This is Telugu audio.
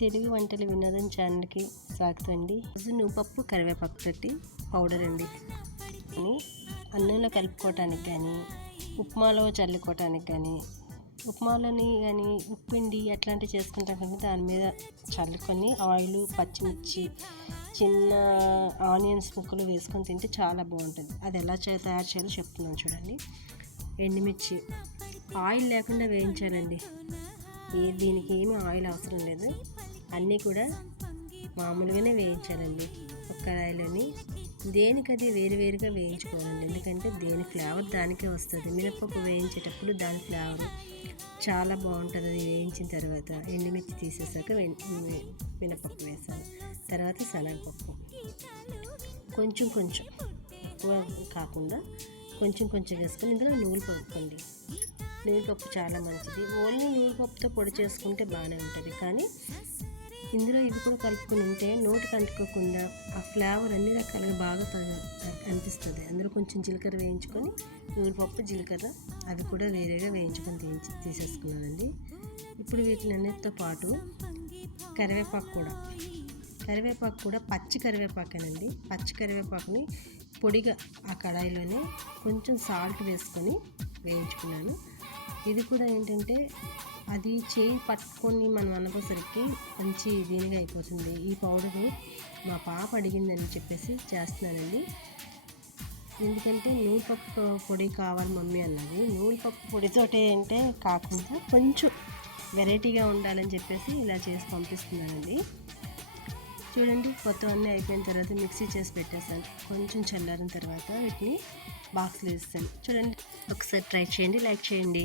తెలుగు వంటల వినోదం ఛానల్కి స్వాగతం అండి. రోజు నువ్వుపప్పు కరివేపాకు తోటి పౌడర్ అండి. అన్నంలో కలుపుకోవటానికి కానీ, ఉప్మాలో చల్లుకోవటానికి కానీ, ఉప్మాలని కానీ ఉప్పిండి అట్లాంటివి చేసుకుంటాం కానీ దాని మీద చల్లుకొని ఆయిల్, పచ్చిమిర్చి, చిన్న ఆనియన్స్ ముక్కలు వేసుకొని తింటే చాలా బాగుంటుంది. అది ఎలా తయారు చేయాలో చెప్తున్నాను చూడండి. ఎండుమిర్చి ఆయిల్ లేకుండా వేయించాలండి. దీనికి ఏమీ ఆయిల్ అవసరం లేదు, అన్నీ కూడా మామూలుగానే వేయించాలండి. ఒక కడాయిలోని దేనికది వేరువేరుగా వేయించుకోవాలండి, ఎందుకంటే దేని ఫ్లేవర్ దానికే వస్తుంది. మినపప్పు వేయించేటప్పుడు దాని ఫ్లేవర్ చాలా బాగుంటుంది. అది వేయించిన తర్వాత ఎండుమిర్చి తీసేసాక మినపప్పు వేసాను, తర్వాత శనగపప్పు కొంచెం కొంచెం, ఎక్కువ కాకుండా కొంచెం కొంచెం వేసుకొని ఇందులో నువ్వులు పప్పుకోండి. నువ్వుపప్పు చాలా మంచిది. ఓన్లీ నువ్వుపప్పుతో పొడి చేసుకుంటే బాగానే ఉంటుంది, కానీ ఇందులో ఇవి కూడా కలుపుకొని ఉంటే నోటికి అంటుకోకుండా ఆ ఫ్లేవర్ అన్ని రకాలుగా బాగా అనిపిస్తుంది. అందులో కొంచెం జీలకర్ర వేయించుకొని, నువ్వుపప్పు, జీలకర్ర అవి కూడా వేరేగా వేయించుకొని తీసేసుకున్నానండి. ఇప్పుడు వీటినన్నిటితో పాటు కరివేపాకు కూడా పచ్చి కరివేపాకేనండి. పచ్చి కరివేపాకుని పొడిగా ఆ కడాయిలోనే కొంచెం సాల్ట్ వేసుకొని వేయించుకున్నాను. ఇది కూడా ఏంటంటే అది చేయి పట్టుకొని మనం అనుకోసరికి మంచి దీనిగా అయిపోతుంది. ఈ పౌడరు మా పాప అడిగిందని చెప్పేసి చేస్తున్నానండి. ఎందుకంటే నువ్వుపప్పు పొడి కావాలి మమ్మీ అన్నది. నువ్వుపప్పు పొడితోటే అంటే కాకుండా కొంచెం వెరైటీగా ఉండాలని చెప్పేసి ఇలా చేసి పంపిస్తున్నానండి. చూడండి, మొత్తం అన్నీ అయిపోయిన తర్వాత మిక్సీ చేసి పెట్టేసాను. కొంచెం చల్లారిన తర్వాత వీటిని బాక్స్లో వేస్తాను. చూడండి, ఒకసారి ట్రై చేయండి, లైక్ చేయండి.